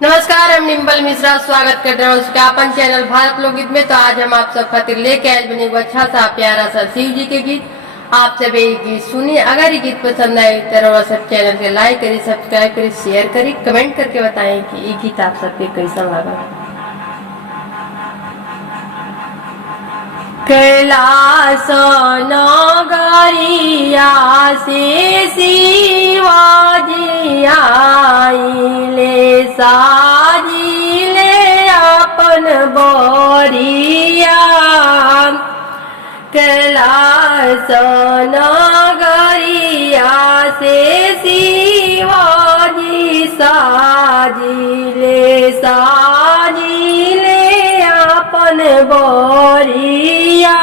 नमस्कार, हम डिम्पल मिश्रा स्वागत करते हैं उसके अपन चैनल भारत लोकगीत में। तो आज हम आप सब खातिर लेके आए बने अच्छा सा प्यारा सा शिव जी के गीत। आप सब ये गीत सुनिए। अगर ये गीत पसंद आए तो सब चैनल के लाइक करिए, सब्सक्राइब करिए, शेयर करिए, कमेंट करके बताएं कि ये गीत आप सबके कैसा लगा। कैलाश नगरिया से शिवाजी आइले साजिले अपन बोरिया। कैलाश नगरिया से शिवाजी साजिले साजिले अपन बोरिया।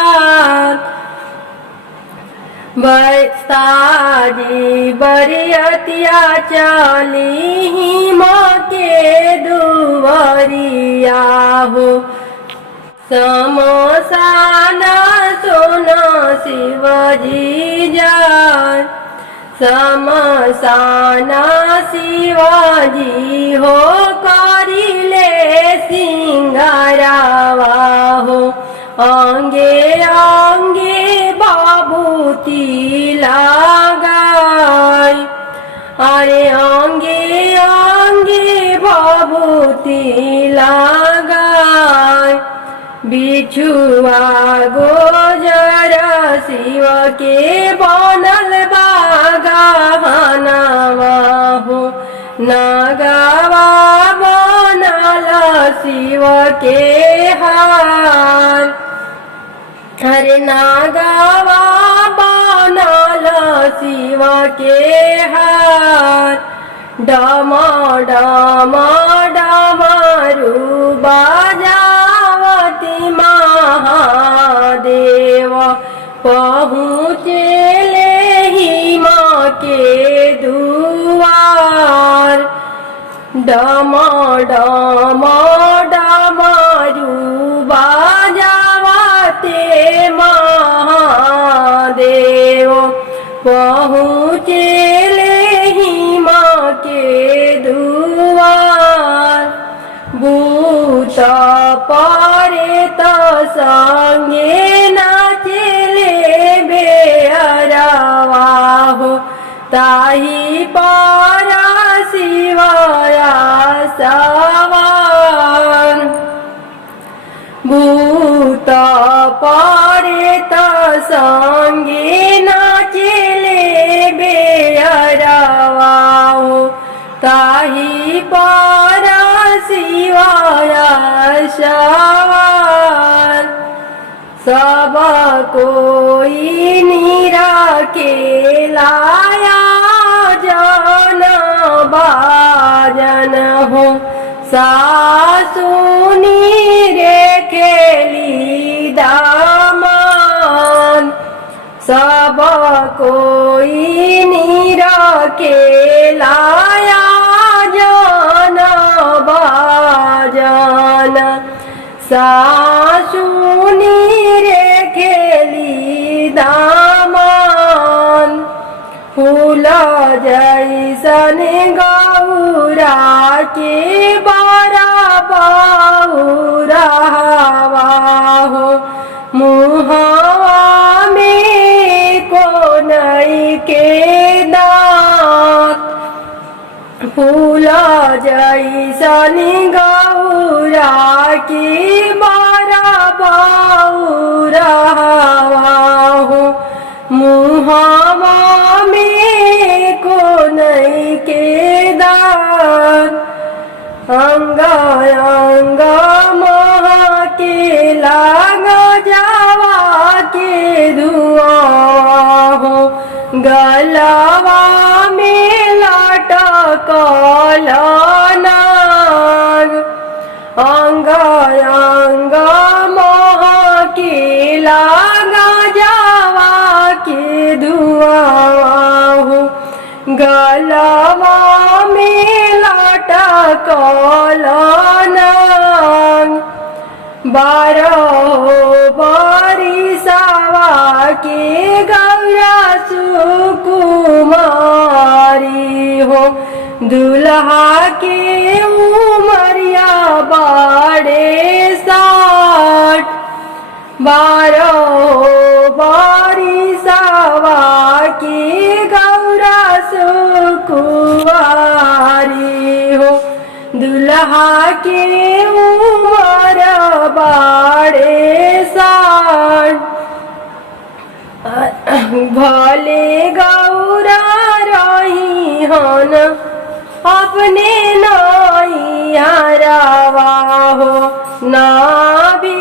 बरसाजी बरियतिया चली माँ के दुवरिया हो। समसान सोना शिवजी जान, समसान शिवाजी हो करिले सिंगारावा हो। अंगे अंगे बाबूती लगाई, अरे अंगे अंगे बाबूती लगाई। बिछुआ गोजर शिव के बनल बागहनवा हो। नागवा बनल शिव के हार, हरे नागवा बनल शिव के हार। डम डम डमरू बजावती महादेव पहुँचले ही माँ के दुआर। डम डम डमरू बजावते महादेव पहुँचले ही माँ के दुआर। भूत प्रेत संगे नाचले बेअरवा हो। ताही पर शिवया सवार। भूत प्रेत संगे नाचले बेअरवा हो। ताही पर शिवया सवार। सब कोई नीरा के लाया जन बाजन हो। सासुनी रे खेली दामान, सब कोई नीरा के लाया जन बाजन। सासुनी रे खेली दामान। फूल जैसन गौरा के बड़ा बहुरावा हो। मुहावा में कोनई के दांत, फूल जैसन गौरा की बड़ा बहुरावा हो। मुहावा में कोनई के दांत। अंग अंग महा के लाग जावा के धुआं हो। गलवा में लटकल नाग, अंग अंग महा के लाग जावा के धुआं हो। गलवा में लटकल नाग। 12 बरिसवा के गौरा सुकुमारी हो। दुल्हा के उम्र बारो बारिशवा की गौरा सुकुवारी हो दुल्हा के उमर बाड़े साठ भले गौरा रही हन अपने नैहरवा हो ना भी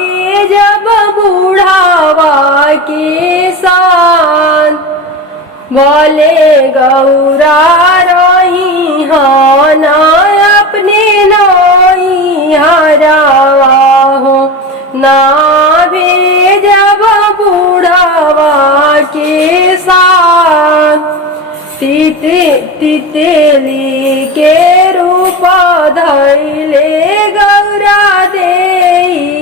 जब बूढ़ावा के साथ भले गौरा रही हन अपने नैहरवा हो ना भी जब बूढ़ावा के साथ तितली के रूप धैले गौरा देली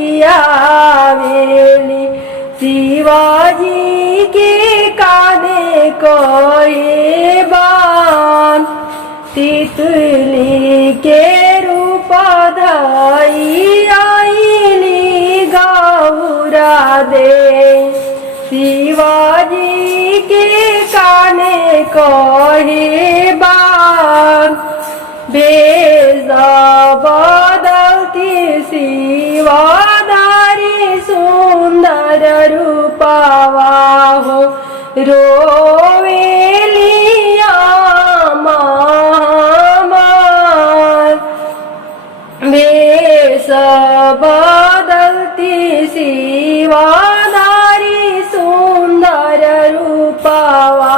शिवाजी के काने कहे बान तितली के रूप धई आईली गौरा दे शिवाजी के काने कहे बान भेष बदलती शिवाधारी सुंदर रूपवा हो रोवेलिया महामार भेष बदलती शिवाधारी सुंदर रूपवा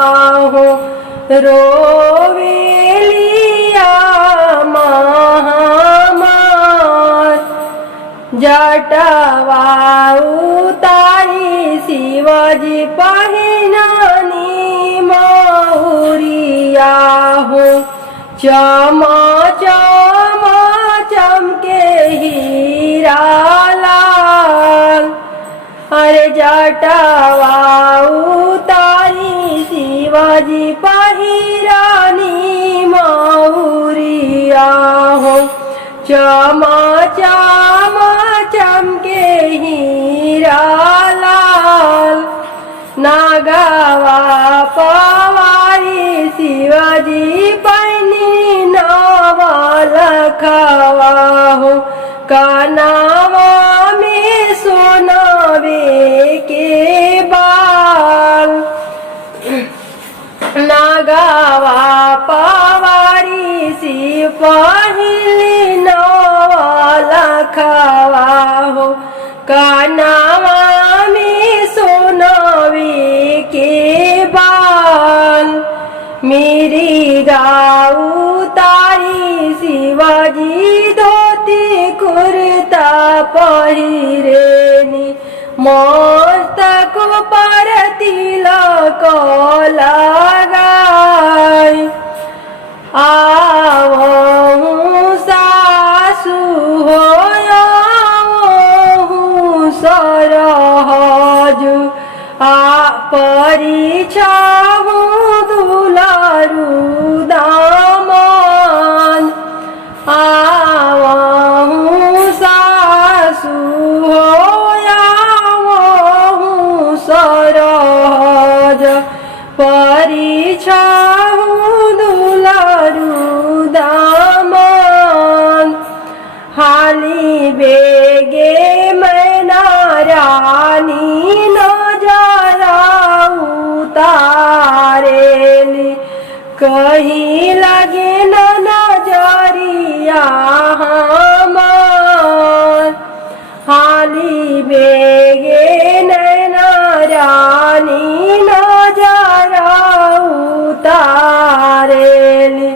हो रोवेलिया महामार जटवा उतारी शिवाजी पहिनानी मौरिया हो चमा चमा चमके हीरा लाल अरे जटवा उतारी शिवाजी पहिरानी मौरिया हो चमा चमा चमके हीरा लाल नागवा पवारी शिवाजी पैनी नवलखवा हो कानावा में सोनावे के बाल नागवा पवारी शिव पहिली नवलखवा हो कानावा में सोनावे के बाल मेरी गाऊ तारी शिवाजी धोती कुर्ता पहिरेनी मस्तक पर तिलक लगाई आवहूँ सासु हो आवहूँ सरहजु परिछाहूँ दुलारू दामन आवहूँ सासु हो आवहूँ सरहज परिछाहूँ दुलारू दामन हाली बेगे मैना रानी नजरा उतारेली कहीं लगे न नजरिया हमार हाली बेगे नैना रानी नजरा उतारेली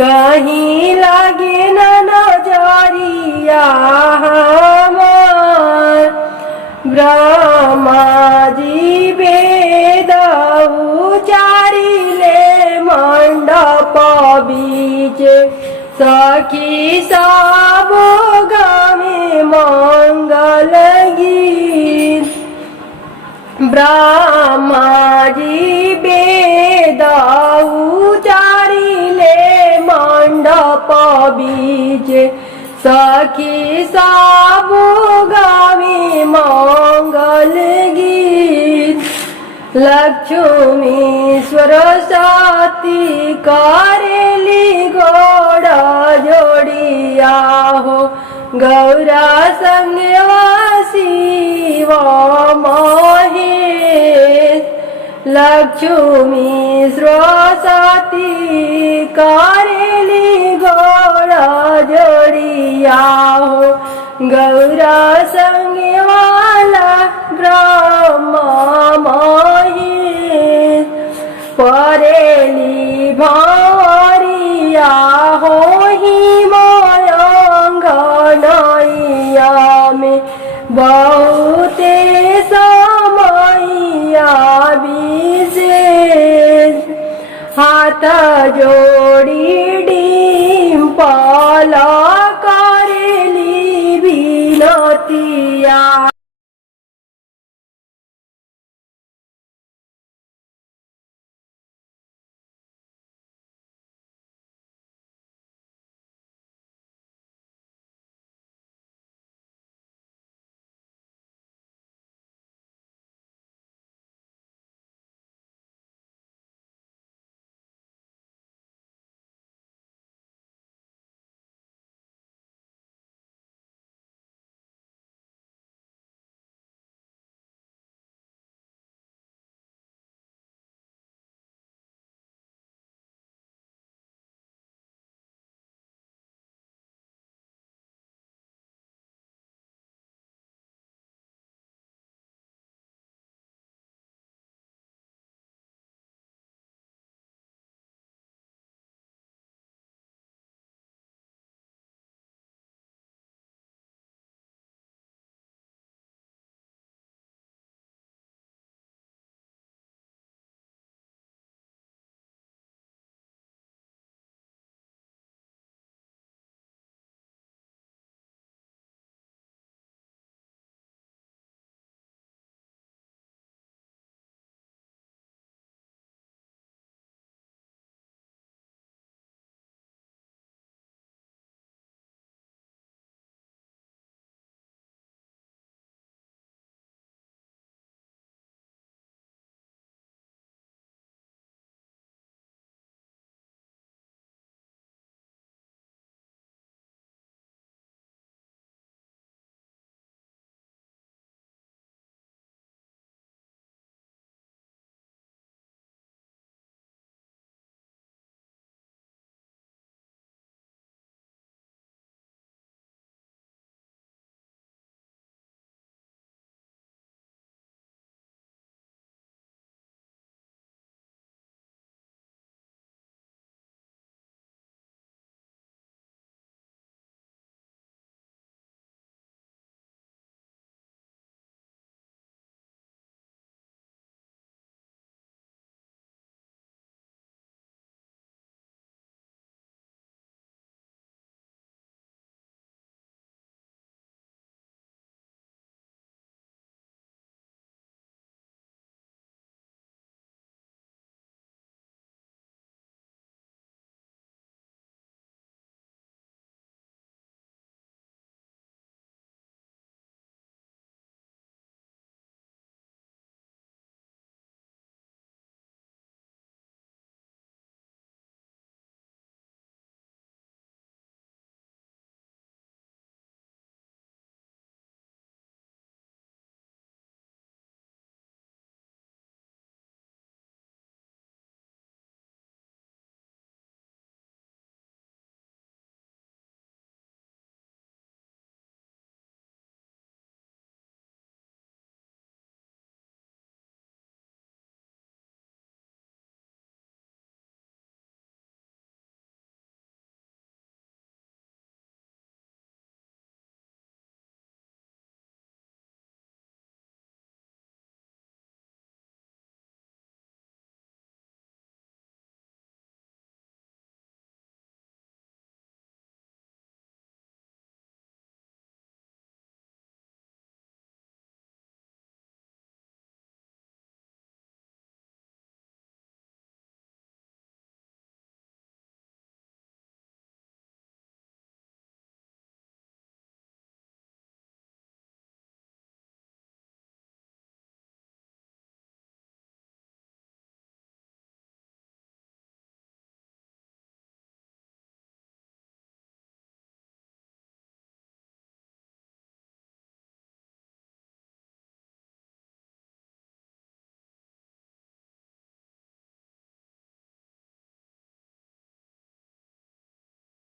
कहीं लगे न नजरिया हमार ब्रह्मा जी वेद उचारिले मंडप बीच सखी सब गामे मंगल गीत ब्रह्मा जी वेद उचारिले मंडप बीच सखी साबु गावी मंगल गीत लक्ष्मी सरस्वती करेली गोड़ जोड़िया हो गौरा संगवासी व महेश लक्ष्मी सरस्वती करेली गोड़ जोड़िया हो गौरा संगवाला ब्रह्मा महेश परेली भौरिया हो ही मयंगनैया में बहुते समैया विशेष हाथ जो